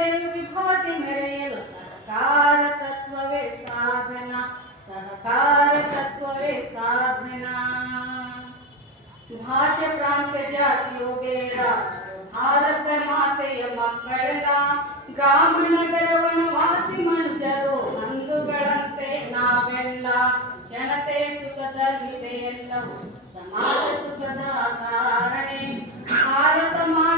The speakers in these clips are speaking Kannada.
ಮಾತೆಯು ವಿಭವತಿ ಮೆರೆಯಲು ಸಹಕಾರ ತತ್ವವೇ ಸಾಧನ ಸಹಕಾರ ತತ್ವವೇ ಸಾಧನ ಭಾಷೆ ಪ್ರಾಂತ್ಯ ಜಾತಿಯೋ ಬೇಡ ಭಾರತ ಮಾತೆಯ ಮಕ್ಕಳೆಲ್ಲ ಗ್ರಾಮ ನಗರ ವನವಾಸಿ ಮಂಜರು ಬಂಧುಗಳಂತೆ ನಾವೆಲ್ಲ ಜನತೆ ಸುಖದಲ್ಲಿದೆ ಎಲ್ಲವೂ ಸಮಾಜ ಸುಖದ ಕಾರಣೆ ಭಾರತ ಮಾತೆಯು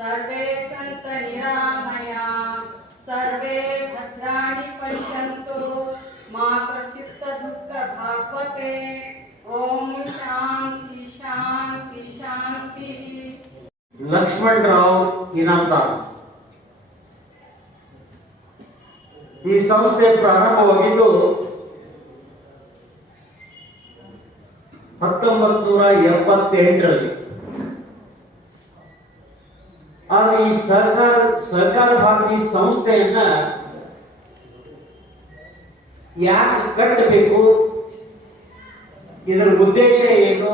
ಸರ್ವೇ ಸಂತ ನಿರಾಮಯ, ಸರ್ವೇ ಭದ್ರಾಣಿ ಪಶ್ಯಂತು, ಮಾ ಕಶ್ಚಿತ್ತ ದುಃಖ ಭಾಗ್ವತೆ. ಓಂ ಶಾಂತಿ ಶಾಂತಿ ಶಾಂತಿ. ಲಕ್ಷ್ಮಣರಾವ್ ಇನಾಮದಾರ್. ಈ ಸಂಸ್ಥೆ ಪ್ರಾರಂಭವಾಗಿದ್ದು ಹತ್ತೊಂಬತ್ತು ನೂರ ಎಪ್ಪತ್ತೆಂಟರಲ್ಲಿ ಆದ್ರೆ ಈ ಸರ್ಕಾರ ಸರ್ಕಾರ ಭಾರತಿ ಸಂಸ್ಥೆಯನ್ನ ಯಾಕೆ ಕಟ್ಟಬೇಕು? ಇದರ ಉದ್ದೇಶ ಏನು?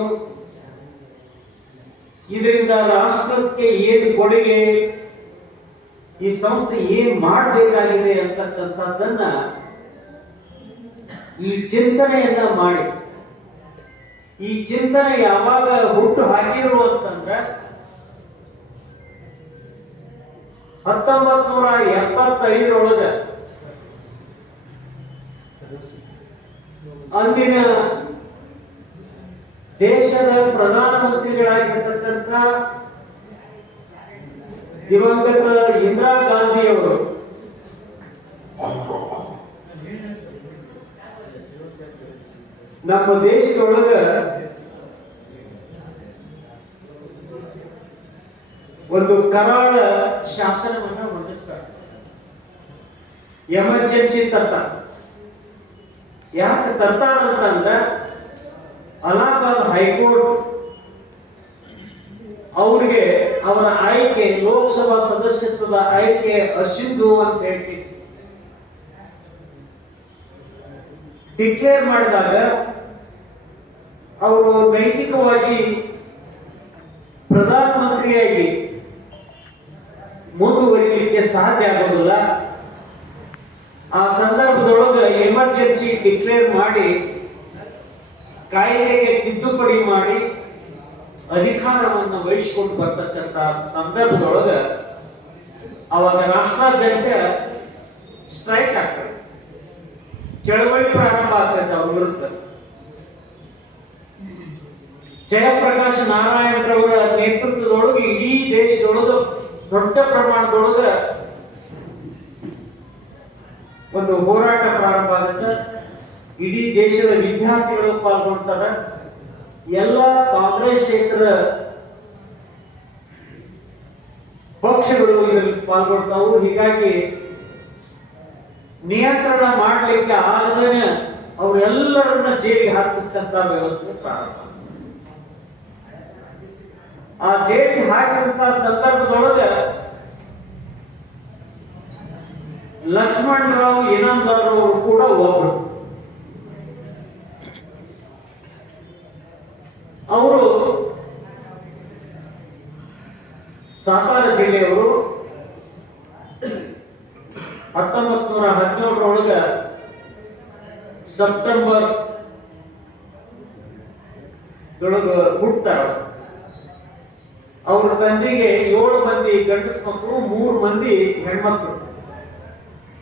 ಇದರಿಂದ ರಾಷ್ಟ್ರಕ್ಕೆ ಏನು ಕೊಡುಗೆ? ಈ ಸಂಸ್ಥೆ ಏನ್ ಮಾಡಬೇಕಾಗಿದೆ ಅಂತಕ್ಕಂಥದ್ದನ್ನ ಈ ಚಿಂತನೆಯನ್ನ ಮಾಡಿ. ಈ ಚಿಂತನೆ ಯಾವಾಗ ಹುಟ್ಟು ಹಾಕಿರು ಅಂತಂದ್ರ ಹತ್ತೊಂಬತ್ ನೂರ ಅಂದಿನ ದೇಶದ ಪ್ರಧಾನಮಂತ್ರಿಗಳಾಗಿರ್ತಕ್ಕಂಥ ದಿವಂಗತ ಇಂದಿರಾ ಗಾಂಧಿಯವರು. ನಮ್ಮ ದೇಶದೊಳಗ ಒಂದು ಕರಾಳ ಶಾಸನವನ್ನ ಹೊರಡಿಸ್ತಾರೆ ಎಮರ್ಜೆನ್ಸಿ ತರ್ತಾರೆ. ಯಾಕೆ ತರ್ತಾರಂತಂದ್ರ ಅಲಹಾಬಾದ್ ಹೈಕೋರ್ಟ್ ಅವ್ರಿಗೆ ಅವರ ಆಯ್ಕೆ, ಲೋಕಸಭಾ ಸದಸ್ಯತ್ವದ ಆಯ್ಕೆ ಅಸಿದ್ದು ಅಂತ ಹೇಳಿ ಡಿಕ್ಲೇರ್ ಮಾಡಿದಾಗ ಅವರು ನೈತಿಕವಾಗಿ ಪ್ರಧಾನಮಂತ್ರಿಯಾಗಿ ಮುಂದುವರಿಲಿಕ್ಕೆ ಸಾಧ್ಯ ಆಗೋದಿಲ್ಲ. ಆ ಸಂದರ್ಭದೊಳಗೆ ಎಮರ್ಜೆನ್ಸಿ ಡಿಕ್ಲೇರ್ ಮಾಡಿ ಕಾಯ್ದೆಗೆ ತಿದ್ದುಪಡಿ ಮಾಡಿ, ಅಧಿಕಾರವನ್ನು ವಹಿಸಿಕೊಂಡು ಬರ್ತಕ್ಕಂತ ಸಂದರ್ಭದೊಳಗ ಅವಾಗ ರಾಷ್ಟ್ರಾದ್ಯಂತ ಸ್ಟ್ರೈಕ್ ಆಗ್ತದೆ. ಚಳವಳಿ ಪ್ರಾರಂಭ ಆಗ್ತೈತೆ ಅವ್ರ ವಿರುದ್ಧ. ಜಯಪ್ರಕಾಶ್ ನಾರಾಯಣರವರ ನೇತೃತ್ವದೊಳಗೆ ಇಡೀ ದೇಶದೊಳಗ ದೊಡ್ಡ ಪ್ರಮಾಣದೊಳಗ ಒಂದು ಹೋರಾಟ ಪ್ರಾರಂಭ ಆಗುತ್ತೆ. ಇಡೀ ದೇಶದ ವಿದ್ಯಾರ್ಥಿಗಳು ಪಾಲ್ಗೊಳ್ತಾರೆ. ಎಲ್ಲ ಕಾಂಗ್ರೆಸ್ ಕ್ಷೇತ್ರ ಪಕ್ಷಗಳು ಇದರಲ್ಲಿ ಪಾಲ್ಗೊಳ್ತಾವು. ಹೀಗಾಗಿ ನಿಯಂತ್ರಣ ಮಾಡಲಿಕ್ಕೆ ಆಗದೇನೆ ಅವರೆಲ್ಲರನ್ನ ಜೈಲಿಗೆ ಹಾಕತಕ್ಕಂತ ವ್ಯವಸ್ಥೆ ಪ್ರಾರಂಭ ಆ ಜೇಡಿ ಹಾಕಿದಂತ ಸಂದರ್ಭದೊಳಗ ಲಕ್ಷ್ಮಣರಾವ್ ಅವರು ಕೂಡ ಒಬ್ರು. ಅವರು ಸಾತಾರ ಜಿಲ್ಲೆಯವರು. ಹತ್ತೊಂಬತ್ ನೂರ ಹದಿನೇಳರೊಳಗ ಸೆಪ್ಟೆಂಬರ್ ಹುಟ್ತಾರ. ಅವ್ರ ತಂದೆಗೆ ಏಳು ಮಂದಿ ಗಂಡಸ ಮಕ್ಕಳು ಮೂರು ಮಂದಿ ಹೆಣ್ಮಕ್ಳು.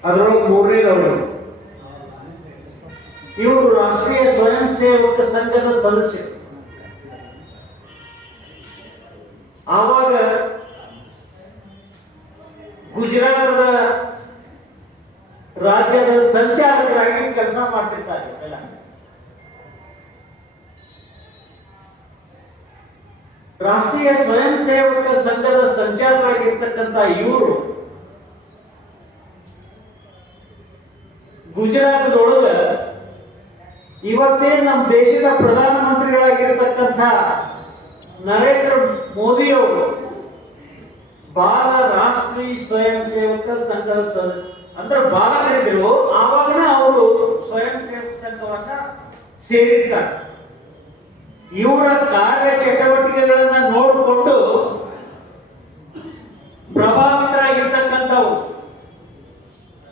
ಅದರೊಳಗೆ ಮೂರನೇದವರು ಇವರು ರಾಷ್ಟ್ರೀಯ ಸ್ವಯಂ ಸೇವಕ ಸಂಘದ ಸದಸ್ಯರು. ಆವಾಗ ಗುಜರಾತದ ರಾಜ್ಯದ ಸಂಚಾಲಕರಾಗಿ ಕೆಲಸ ಮಾಡ್ತಿರ್ತಾರೆ ಎಲ್ಲ. ರಾಷ್ಟ್ರೀಯ ಸ್ವಯಂ ಸೇವಕ ಸಂಘದ ಸಂಚಾಲಕರಾಗಿರ್ತಕ್ಕಂಥ ಇವರು ಗುಜರಾತದೊಳಗ ಇವತ್ತೇ ನಮ್ಮ ದೇಶದ ಪ್ರಧಾನಮಂತ್ರಿಗಳಾಗಿರ್ತಕ್ಕಂಥ ನರೇಂದ್ರ ಮೋದಿ ಅವರು ಬಾಲ ರಾಷ್ಟ್ರೀಯ ಸ್ವಯಂ ಸೇವಕ ಸಂಘದ ಅಂದ್ರೆ ಬಾಲಕರಿದ್ರು ಆವಾಗನೇ ಅವರು ಸ್ವಯಂ ಸೇವಕ ಸಂಘವನ್ನ ಸೇರಿರ್ತಾರೆ. ಇವರ ಕಾರ್ಯ ಚಟುವಟಿಕೆಗಳನ್ನ ನೋಡಿಕೊಂಡು ಪ್ರಭಾವಿತರಾಗಿರ್ತಕ್ಕಂಥವ್ರು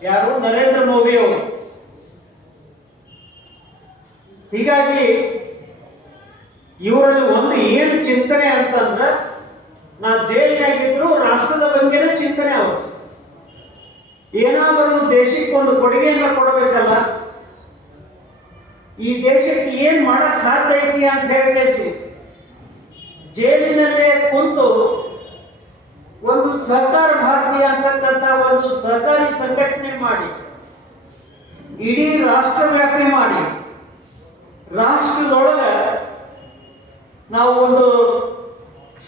ಯಾರು ನರೇಂದ್ರ ಮೋದಿ ಅವರು ಹೀಗಾಗಿ ಇವರಲ್ಲಿ ಒಂದು ಏನು ಚಿಂತನೆ ಅಂತಂದ್ರೆ ನಾ ಜೈಲಿನಾಗಿದ್ರು ರಾಷ್ಟ್ರದ ಬಗ್ಗೆನೇ ಏನಾದರೂ ದೇಶಕ್ಕೆ ಒಂದು ಕೊಡುಗೆಯನ್ನ ಕೊಡಬೇಕಲ್ಲ? ಈ ದೇಶಕ್ಕೆ ಏನ್ ಮಾಡಕ್ ಸಾಧ್ಯ ಐತಿ ಅಂತ ಹೇಳಿ ಜೈಲಿನಲ್ಲೇ ಕುಂತು ಒಂದು ಸಹಕಾರ ಭಾರತಿ ಅಂತಕ್ಕಂಥ ಒಂದು ಸಹಕಾರಿ ಸಂಘಟನೆ ಮಾಡಿ, ಇಡೀ ರಾಷ್ಟ್ರವ್ಯಾಪಿ ಮಾಡಿ, ರಾಷ್ಟ್ರದೊಳಗ ನಾವು ಒಂದು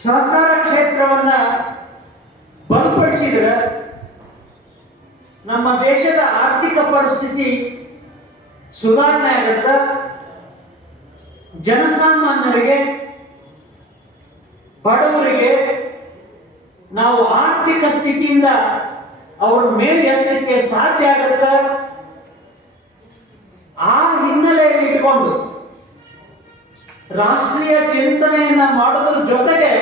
ಸಹಕಾರ ಕ್ಷೇತ್ರವನ್ನ ಬಲಪಡಿಸಿದ್ರೆ ನಮ್ಮ ದೇಶದ ಆರ್ಥಿಕ ಪರಿಸ್ಥಿತಿ ಸುಧಾರಣೆ ಆಗತ್ತ. ಜನಸಾಮಾನ್ಯರಿಗೆ, ಬಡವರಿಗೆ ನಾವು ಆರ್ಥಿಕ ಸ್ಥಿತಿಯಿಂದ ಅವ್ರ ಮೇಲೆ ಎತ್ತಲಿಕ್ಕೆ ಸಾಧ್ಯ ಆಗತ್ತ. ಆ ಹಿನ್ನೆಲೆಯಲ್ಲಿ ಇಟ್ಕೊಂಡು ರಾಷ್ಟ್ರೀಯ ಚಿಂತನೆಯನ್ನ ಮಾಡೋದ್ರ ಜೊತೆಗೆ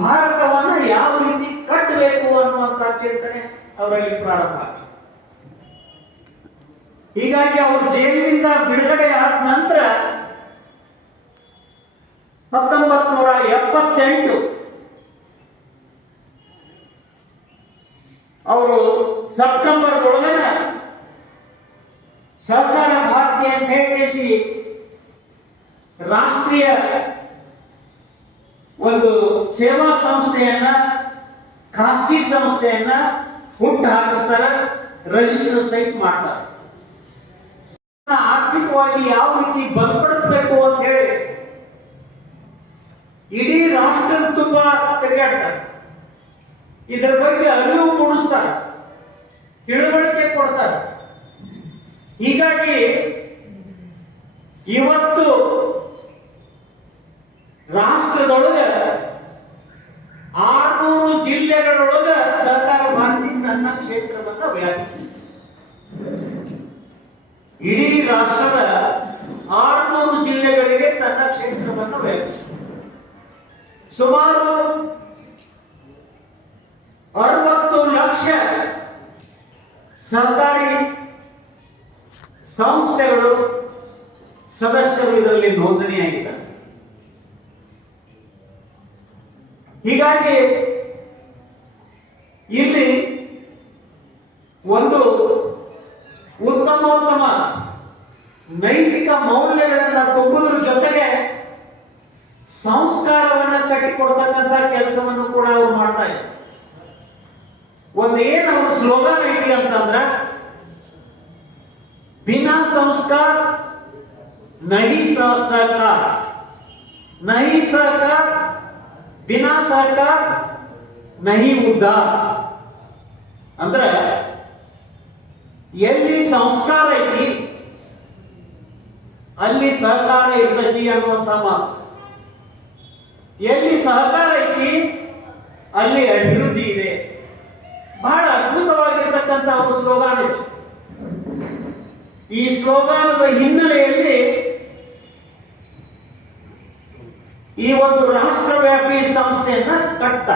ಭಾರತವನ್ನ ಯಾವ ರೀತಿ ಕಟ್ಟಬೇಕು ಅನ್ನುವಂತ ಚಿಂತನೆ ಅವರಲ್ಲಿ ಪ್ರಾರಂಭ ಆಯ್ತು ಹೀಗಾಗಿ ಅವರು ಜೈಲಿನಿಂದ ಬಿಡುಗಡೆ ಆದ ನಂತರ ಹತ್ತೊಂಬತ್ ನೂರ ಎಪ್ಪತ್ತೆಂಟು ಅವರು ಸೆಪ್ಟೆಂಬರ್ ಒಳಗನ ಸರ್ಕಾರ ಭಾರತೀಯ ಅಂತ ಹೇಳಿ ರಾಷ್ಟ್ರೀಯ ಒಂದು ಸೇವಾ ಸಂಸ್ಥೆಯನ್ನ ಖಾಸಗಿ ಸಂಸ್ಥೆಯನ್ನ ಹುಟ್ಟು ಹಾಕಿಸ್ತಾರ ರಜಿಸ್ಟರ್ ಸೈಟ್ ಮಾಡ್ತಾರೆ. ಆರ್ಥಿಕವಾಗಿ ಯಾವ ರೀತಿ ಬಲಪಡಿಸಬೇಕು ಅಂತ ಹೇಳಿ ಇಡೀ ರಾಷ್ಟ್ರ ತುಂಬಾ ತಿರುಗಾಡ್ತಾರೆ. ಇದರ ಬಗ್ಗೆ ಅರಿವು ಮೂಡಿಸ್ತಾರೆ. ತಿಳುವಳಿಕೆ ಕೊಡ್ತಾರೆ. ಹೀಗಾಗಿ ಇವತ್ತು ರಾಷ್ಟ್ರದೊಳಗೆ ಆರ್ನೂರು ಜಿಲ್ಲೆಗಳೊಳಗೆ ಸರ್ಕಾರ ಭಾರತಿ ತನ್ನ ಕ್ಷೇತ್ರವನ್ನ ವ್ಯಾಪಿಸಿದೆ ಇಡೀ ರಾಷ್ಟ್ರದ ಆರ್ನೂರು ಜಿಲ್ಲೆಗಳಿಗೆ ತನ್ನ ಕ್ಷೇತ್ರವನ್ನು ವ್ಯಾಪಿಸಿದೆ ಸುಮಾರು ಅರವತ್ತು ಲಕ್ಷ ಸರ್ಕಾರಿ ಸಂಸ್ಥೆಗಳು ಸದಸ್ಯರು ಇದರಲ್ಲಿ ನೋಂದಣಿಯಾಗಿದ್ದಾರೆ ಹೀಗಾಗಿ ಇಲ್ಲಿ ಒಂದು ಉತ್ತಮೋತ್ತಮ ನೈತಿಕ ಮೌಲ್ಯಗಳನ್ನ ತುಂಬುದ್ರ ಜೊತೆಗೆ ಸಂಸ್ಕಾರವನ್ನ ಕಟ್ಟಿಕೊಡ್ತಕ್ಕಂತ ಕೆಲಸವನ್ನು ಕೂಡ ಅವ್ರು ಮಾಡ್ತಾ ಇದ್ದಾರೆ ಏನು ಅವ್ರ ಸ್ಲೋಗನ್ ಐತಿ ಅಂತಂದ್ರ, ಬಿನಾ ಸಂಸ್ಕಾರ, ನಹಿ ಸಹಕಾರ. ನಹಿ ಸಹಕಾರ, ಬಿನಾ ಸಹಕಾರ, ನಹಿ ಉದ್ಧಾರ ಅಂದ್ರ ಎಲ್ಲಿ ಸಂಸ್ಕಾರ ಐತಿ, ಅಲ್ಲಿ ಸಹಕಾರ ಇರ್ತೈತಿ ಅನ್ನುವಂತ ಮಾತು. ಎಲ್ಲಿ ಸಹಕಾರ ಐತಿ, ಅಲ್ಲಿ ಅಭಿವೃದ್ಧಿ ಇದೆ. ಬಹಳ ಅದ್ಭುತವಾಗಿರ್ತಕ್ಕಂಥ ಒಂದು ಸ್ಲೋಗಾನ್ ಇದೆ. ಈ ಸ್ಲೋಗಾನದ ಹಿನ್ನೆಲೆಯಲ್ಲಿ ಈ ಒಂದು ರಾಷ್ಟ್ರವ್ಯಾಪಿ ಸಂಸ್ಥೆಯನ್ನ ಕಟ್ಟ.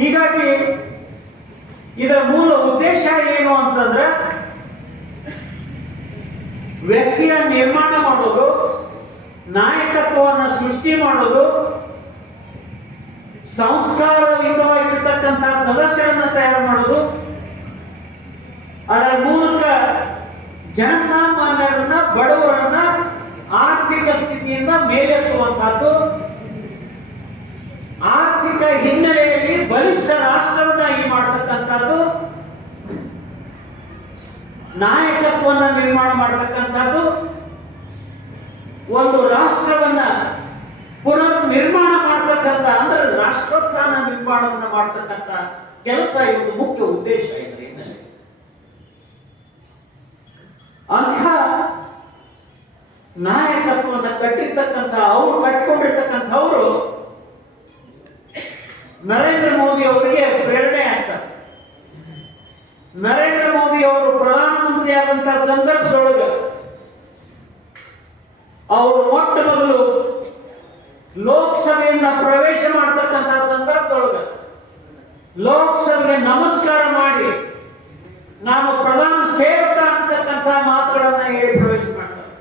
ಹೀಗಾಗಿ ಇದರ ಮೂಲ ಉದ್ದೇಶ ಏನು ಅಂತಂದ್ರೆ ವ್ಯಕ್ತಿಯ ನಿರ್ಮಾಣ ಮಾಡೋದು ನಾಯಕತ್ವವನ್ನು ಸೃಷ್ಟಿ ಮಾಡೋದು ಸಂಸ್ಕಾರಯುತವಾಗಿರ್ತಕ್ಕಂಥ ಸದಸ್ಯರನ್ನ ತಯಾರು ಮಾಡೋದು ಅದರ ಮೂಲಕ ಜನಸಾಮಾನ್ಯರನ್ನ, ಬಡವರನ್ನ ಆರ್ಥಿಕ ಸ್ಥಿತಿಯಿಂದ ಮೇಲೆತ್ತುವಂತಹದ್ದು. ಆರ್ಥಿಕ ಹಿನ್ನೆಲೆಯಲ್ಲಿ ಬಲಿಷ್ಠ ರಾಷ್ಟ್ರವನ್ನಾಗಿ ಮಾಡತಕ್ಕಂಥದ್ದು ನಾಯಕತ್ವವನ್ನು ನಿರ್ಮಾಣ ಮಾಡತಕ್ಕಂಥದ್ದು ಒಂದು ರಾಷ್ಟ್ರವನ್ನ ಪುನರ್ ನಿರ್ಮಾಣ ಮಾಡತಕ್ಕಂಥ, ಅಂದ್ರೆ ರಾಷ್ಟ್ರೋತ್ಥಾನ ನಿರ್ಮಾಣವನ್ನು ಮಾಡತಕ್ಕಂಥ ಕೆಲಸ ಇವತ್ತು ಮುಖ್ಯ ಉದ್ದೇಶ ಇದೆ ಅಂಥ ನಾಯಕತ್ವದ ಕಟ್ಟಿರ್ತಕ್ಕಂಥ, ಅವರು ಕಟ್ಟಿಕೊಂಡಿರ್ತಕ್ಕಂಥವರು ನರೇಂದ್ರ ಮೋದಿ ಅವರಿಗೆ ನರೇಂದ್ರ ಮೋದಿ ಅವರು ಪ್ರಧಾನಮಂತ್ರಿ ಆದಂತಹ ಸಂದರ್ಭದೊಳಗೆ ಅವರು ಮೊಟ್ಟ ಮೊದಲು ಲೋಕಸಭೆಯನ್ನ ಪ್ರವೇಶ ಮಾಡ್ತಕ್ಕಂತಹ ಸಂದರ್ಭದೊಳಗೆ ಲೋಕಸಭೆಗೆ ನಮಸ್ಕಾರ ಮಾಡಿ ನಾನು ಪ್ರಧಾನ ಸೇವಕ ಅಂತಕ್ಕಂಥ ಮಾತುಗಳನ್ನ ಹೇಳಿ ಪ್ರವೇಶ ಮಾಡ್ತಾರೆ.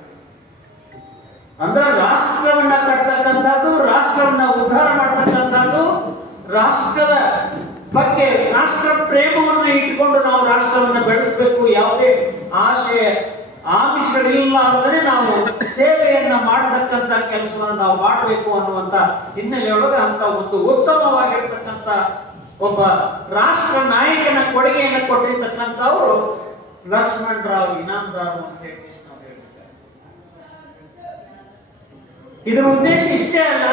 ಅಂದ್ರೆ ರಾಷ್ಟ್ರವನ್ನ ಕಟ್ಟತಕ್ಕಂಥದ್ದು, ರಾಷ್ಟ್ರವನ್ನ ಉದ್ಧಾರ ಮಾಡ್ತಕ್ಕಂಥದ್ದು ರಾಷ್ಟ್ರದ ಬಗ್ಗೆ ರಾಷ್ಟ್ರ ಪ್ರೇಮವನ್ನ ಇಟ್ಟುಕೊಂಡು ನಾವು ರಾಷ್ಟ್ರವನ್ನ ಬೆಳೆಸಬೇಕು, ಯಾವುದೇ ಆಶೆ ಆಮಿಷಗಳಿಲ್ಲ ಅಂದ್ರೆ ನಾವು ಸೇವೆಯನ್ನ ಮಾಡತಕ್ಕಂತ ಕೆಲಸವನ್ನು ನಾವು ಮಾಡಬೇಕು ಅನ್ನುವಂತ ಹಿನ್ನೆಲೆಯೊಳಗೆ ಅಂತ ಒಂದು ಉತ್ತಮವಾಗಿರ್ತಕ್ಕಂತ ಒಬ್ಬ ರಾಷ್ಟ್ರ ನಾಯಕನ ಕೊಡುಗೆಯನ್ನ ಕೊಟ್ಟಿರ್ತಕ್ಕಂಥವ್ರು ಲಕ್ಷ್ಮಣ್ ರಾವ್ ಇನಾಮದಾರ್ ಅಂತ ಹೇಳಿ. ಇದರ ಉದ್ದೇಶ ಇಷ್ಟೇ ಅಲ್ಲ